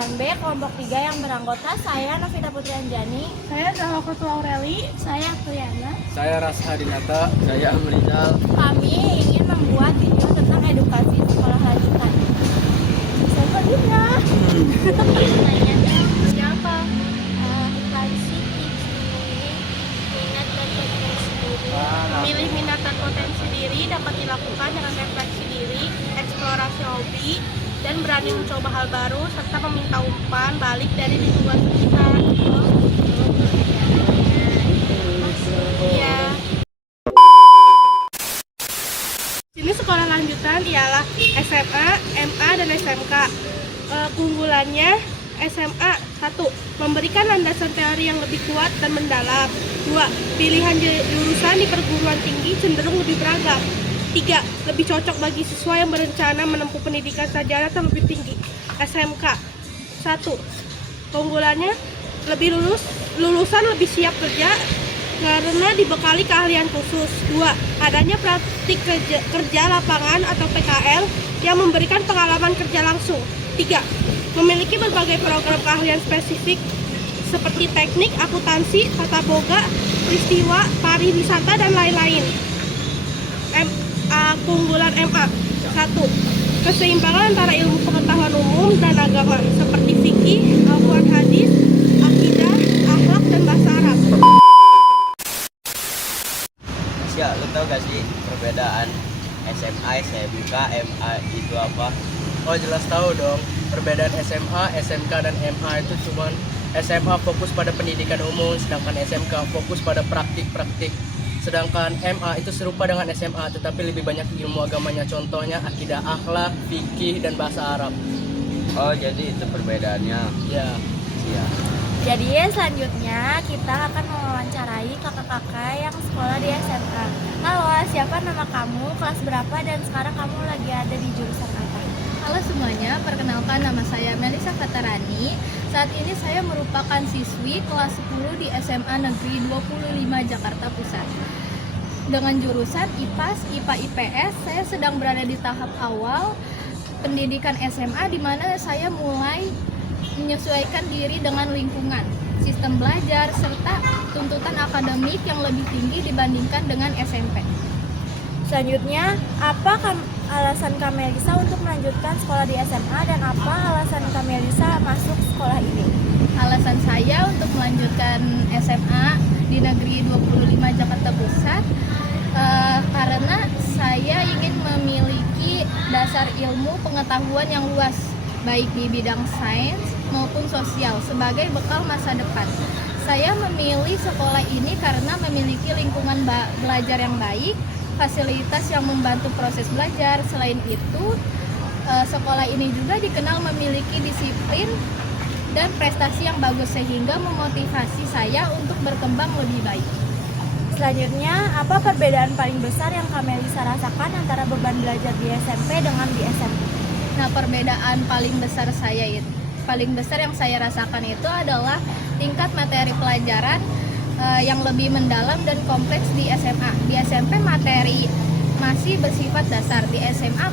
pelajaran B kelompok 3 yang beranggota saya Novita Putri Anjani, Saya Zahra Aureli. saya Priyana. Saya Rasha Dinata. Saya Amrizal. Kami ingin membuat video tentang edukasi sekolah lanjutan. Siapa Dinda? Nanya dong. Siapa? Edukasi minat dan potensi diri. Memilih minat dan potensi diri dapat dilakukan dengan refleksi diri, eksplorasi hobi, dan berani mencoba hal baru serta meminta umpan balik dari lingkungan sekitar. Ya. Jenis sekolah lanjutan ialah SMA, MA, dan SMK. Keunggulannya SMA 1. Memberikan landasan teori yang lebih kuat dan mendalam. 2. Pilihan jurusan di perguruan tinggi cenderung lebih beragam. 3. Lebih cocok bagi siswa yang berencana menempuh pendidikan sarjana atau lebih tinggi. SMK 1. Keunggulannya lulusan lebih siap kerja karena dibekali keahlian khusus. 2. Adanya praktik kerja lapangan atau PKL yang memberikan pengalaman kerja langsung. 3. Memiliki berbagai program keahlian spesifik seperti teknik, akuntansi, tata boga, peristiwa, pariwisata, dan lain-lain. Keunggulan MA 1. Keseimbangan antara ilmu pengetahuan umum dan agama seperti fikih, Al-Quran hadis, akidah, akhlak, dan bahasa Arab. Ya, lu tau gak sih perbedaan SMA, SMK, MA itu apa? Oh jelas tahu dong. Perbedaan SMA, SMK, dan MA itu cuman SMA fokus pada pendidikan umum, sedangkan SMK fokus pada praktik-praktik. Sedangkan MA itu serupa dengan SMA tetapi lebih banyak ilmu agamanya, contohnya akidah, akhlak, fikih, dan bahasa Arab. Oh, jadi itu perbedaannya. Ya. Iya. Jadi selanjutnya kita akan mewawancarai kakak-kakak yang sekolah di SMK. Halo, siapa nama kamu, kelas berapa, dan sekarang kamu lagi ada di jurusan apa? Halo semuanya, perkenalkan nama saya Melisa Fatarani. Saat ini saya merupakan siswi kelas 10 di SMA Negeri 25 Jakarta Pusat. Dengan jurusan IPAS, IPA, IPS, saya sedang berada di tahap awal pendidikan SMA di mana saya mulai menyesuaikan diri dengan lingkungan, sistem belajar, serta tuntutan akademik yang lebih tinggi dibandingkan dengan SMP. Selanjutnya, apa alasan Kamelisa untuk melanjutkan sekolah di SMA dan apa alasan Kamelisa masuk sekolah ini? Alasan saya untuk melanjutkan SMA di Negeri 25 Jakarta Pusat karena saya ingin memiliki dasar ilmu pengetahuan yang luas baik di bidang sains maupun sosial sebagai bekal masa depan. Saya memilih sekolah ini karena memiliki lingkungan belajar yang baik, fasilitas yang membantu proses belajar. Selain itu, sekolah ini juga dikenal memiliki disiplin dan prestasi yang bagus sehingga memotivasi saya untuk berkembang lebih baik. Selanjutnya, apa perbedaan paling besar yang Kamelisa rasakan antara beban belajar di SMP dengan di SMP? Nah, perbedaan paling besar yang saya rasakan itu adalah tingkat materi pelajaran yang lebih mendalam dan kompleks di SMA. Di SMP materi masih bersifat dasar. Di SMA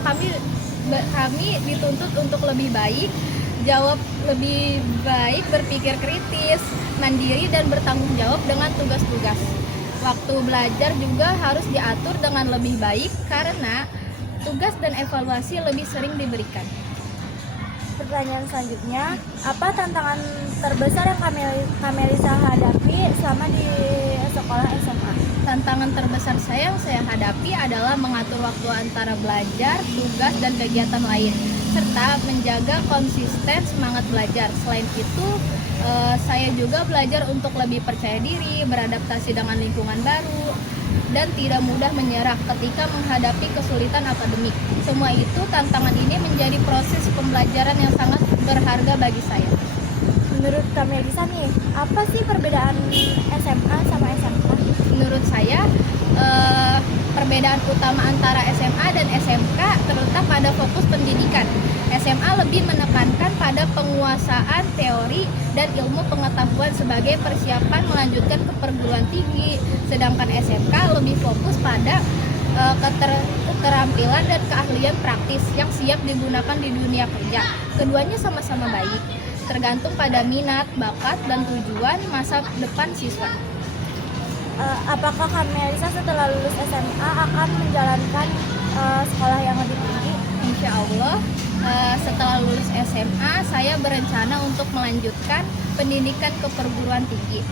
kami dituntut untuk lebih baik, jawab lebih baik, berpikir kritis, mandiri, dan bertanggung jawab dengan tugas-tugas. Waktu belajar juga harus diatur dengan lebih baik karena tugas dan evaluasi lebih sering diberikan. Pertanyaan selanjutnya, apa tantangan terbesar yang Kamelisa hadapi selama di sekolah SMA? Tantangan terbesar yang saya hadapi adalah mengatur waktu antara belajar, tugas, dan kegiatan lain, serta menjaga konsisten semangat belajar. Selain itu, saya juga belajar untuk lebih percaya diri, beradaptasi dengan lingkungan baru, dan tidak mudah menyerah ketika menghadapi kesulitan akademik. Semua itu, tantangan ini menjadi proses pembelajaran yang sangat berharga bagi saya. Menurut Kamelisa nih, apa sih perbedaan SMA sama SMK? Menurut saya, perbedaan utama antara SMA dan SMK terletak pada fokus pendidikan. SMA lebih menekankan pada penguasaan teori dan ilmu pengetahuan sebagai persiapan melanjutkan ke perguruan tinggi, sedangkan SMK lebih fokus pada keterampilan dan keahlian praktis yang siap digunakan di dunia kerja. Keduanya sama-sama baik, tergantung pada minat, bakat, dan tujuan masa depan siswa. Apakah Kak Melisa setelah lulus SMA akan menjalankan sekolah yang lebih tinggi? Insya Allah, setelah lulus SMA, saya berencana untuk melanjutkan pendidikan ke perguruan tinggi.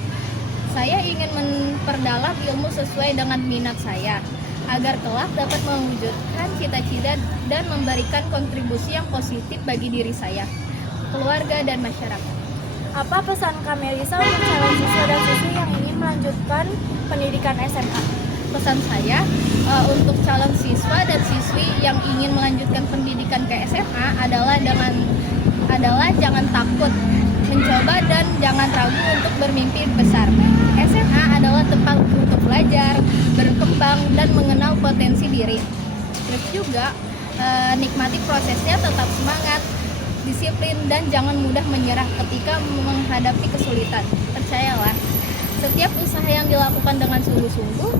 Saya ingin memperdalam ilmu sesuai dengan minat saya, agar kelak dapat mewujudkan cita-cita dan memberikan kontribusi yang positif bagi diri saya, keluarga, dan masyarakat. Apa pesan Kak Melisa untuk calon siswa dan siswi yang ingin melanjutkan pendidikan SMA? Pesan saya untuk calon siswa dan siswi yang ingin melanjutkan pendidikan ke SMA adalah jangan takut mencoba dan jangan ragu untuk bermimpi besar. SMA adalah tempat untuk belajar, berkembang, dan mengenal potensi diri. Terus juga nikmati prosesnya, tetap semangat, disiplin, dan jangan mudah menyerah ketika menghadapi kesulitan. Percayalah, setiap usaha yang dilakukan dengan sungguh-sungguh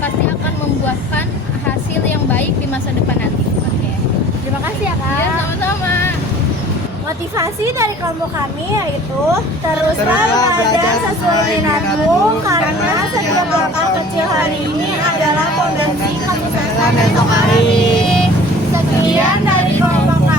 pasti akan membuahkan hasil yang baik di masa depan nanti. Oke. Terima kasih ya Kak. Ya, sama-sama. Motivasi dari kelompok kami yaitu teruslah belajar sesuai minatmu, karena setiap langkah kecil hari ini adalah fondasi kesuksesan esok hari. Sekian dari kelompok kami.